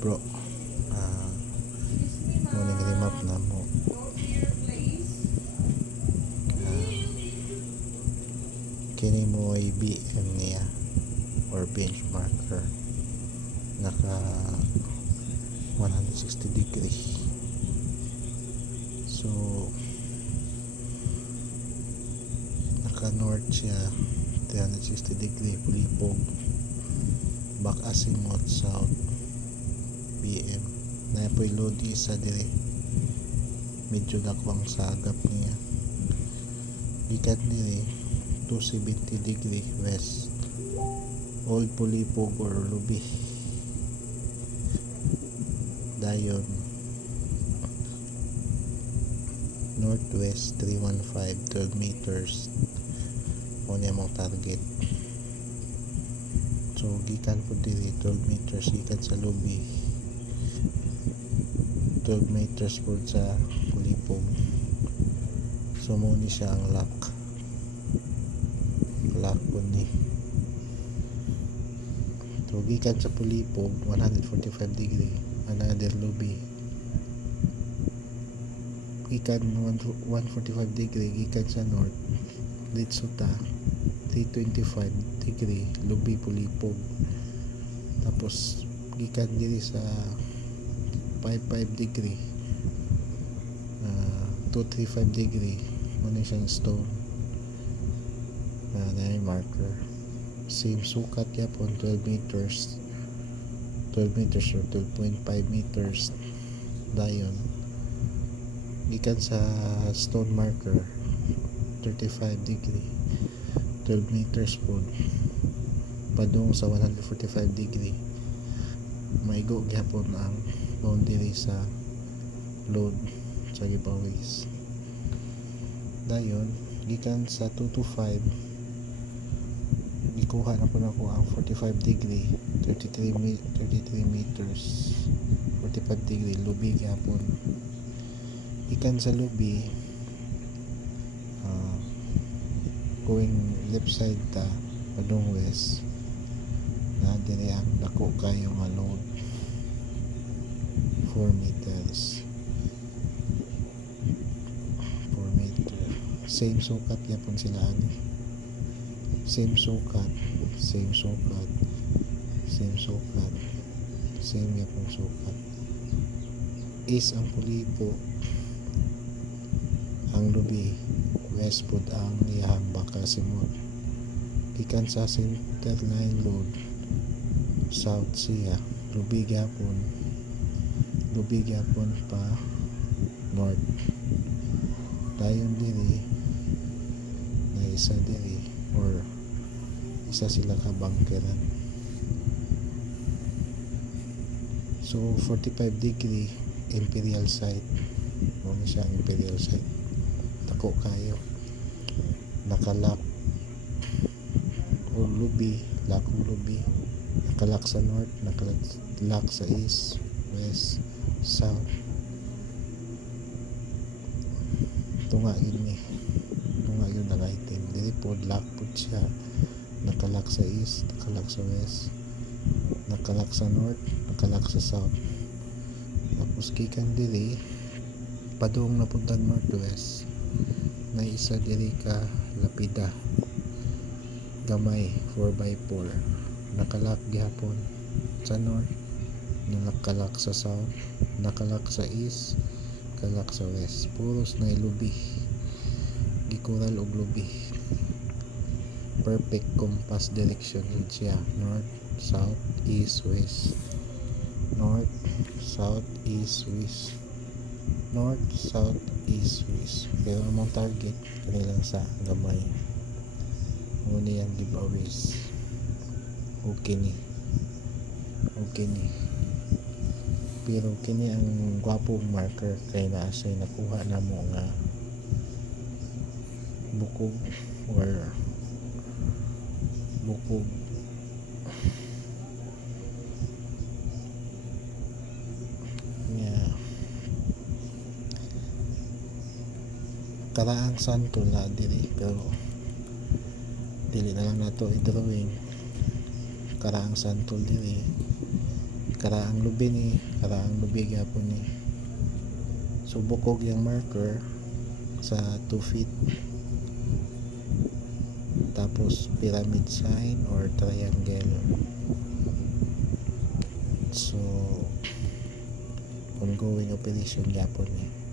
bro, morning remap na mo. Kini mo ay BM niya or benchmarker, naka 160 degree. So naka north siya 360 degree, pulipog, back azimuth south BM. Na po'y load isa dire, medyo dakwang sagap niya. Gikan dire 270 degree west, old pulipog or lubi. Dayon northwest 315, 12 meters o niya mong target. So gikan po diri 12 meters gikan sa lubi, 12 meters po sa pulipog. So mo ni siya ang lock po ni. So gikan sa pulipog 145 degree, another lubi. Gikan 145 degree gikan sa north, ditso ta 325 degree lubi pulipog. Tapos gikan diri sa 55 degree 235 degree mo siyang stone na yung marker. Same sukat yapon 12 meters or 12.5 meters. Dayon gikan sa stone marker 35 degree 12 meters po padung sa 145 degree. Maigo gyapon ang boundary sa load sa giveaways. Dayon gikan sa 2 to 5 gikuha na po nako ang 45 degree 33 meters 45 degree lubi gyapon. Gikan sa lubi going left side ta padung west, na dire ang dako kayo nga load 4 meters 4 meter. Same sukat yapon sila ani, same sukat same yapon sukat. Is ang pulipo, ang lubi west pod ang iyang back azimuth. Gikan sa center line load south siya, lubi gyapon pa north. Dayon diri na isa diri or isa sila ka bunkeran. So 45 degree imperial site mo ni siya, imperial site tako kayo nakalak o lubi, lakong lubi, nakalak sa north, nakalak sa east, west, south. Tunga yun na item dili po lock po siya, nakalak sa east, nakalak sa west, nakalak sa north, nakalak sa south. Tapos gikan diri padung na punta northwest na isa diri ka lapida gamay 4x4, nakalak gihapon sa north, nakalak sa south, nakalak sa east, kalak sa west. Puros na ilubi, gikural og lubi. Perfect compass direction yun siya, north, south, east, west, north, south, east, west, north, south, east, west. Pero ang target kanilang sa gamay muna yung giveaways. Okay ni pero kini ang gwapong marker kay naa siya nakuha na mo nga bukog nga karaang santol na dili, pero dili na lang nato i-drawing karaang santol dili karaang lubi ni, karaang lubi gyapon ni. So bukog yung marker sa 2 feet, tapos pyramid sign or triangle. So ongoing operation gyapon ni.